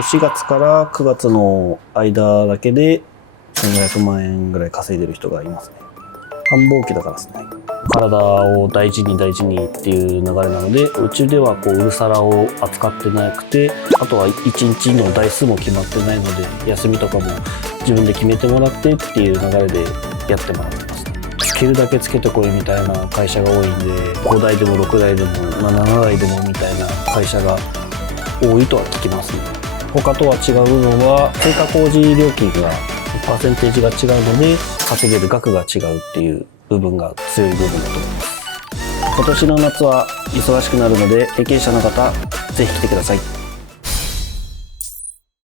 4月から9月の間だけで1500万円ぐらい稼いでる人がいますね。繁忙期だからですね。体を大事に大事にっていう流れなので、うちではこううるさらを扱ってなくて、あとは1日の台数も決まってないので、休みとかも自分で決めてもらってっていう流れでやってもらってますね。つけるだけつけてこいみたいな会社が多いんで、5台でも6台でも7台でもみたいな会社が多いとは聞きますね。他とは違うのは、追加工事料金がパーセンテージが違うので、稼げる額が違うっていう部分が強い部分だと思います。今年の夏は忙しくなるので、経験者の方、ぜひ来てください。